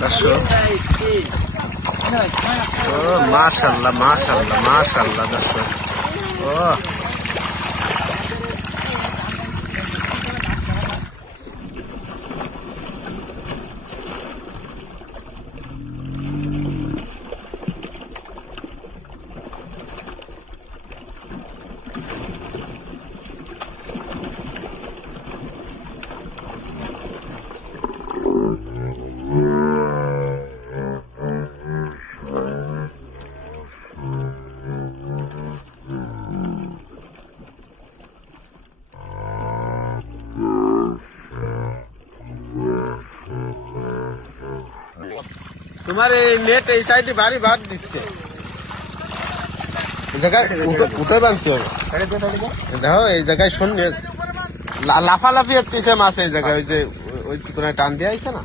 দর্শক ও মাশাআল্লাহ মাশাআল্লাহ মাশাআল্লাহ দর্শক ও তোমার এই নেট এই সাইডে ভারী ভাত দিচ্ছে এই জায়গায় উঠে বাঁধতে হবে দেখো এই জায়গায় শুনলে লাফালাফি হচ্ছে মাছ এই জায়গায় ওই যে ওই টান দিয়ে আইছে না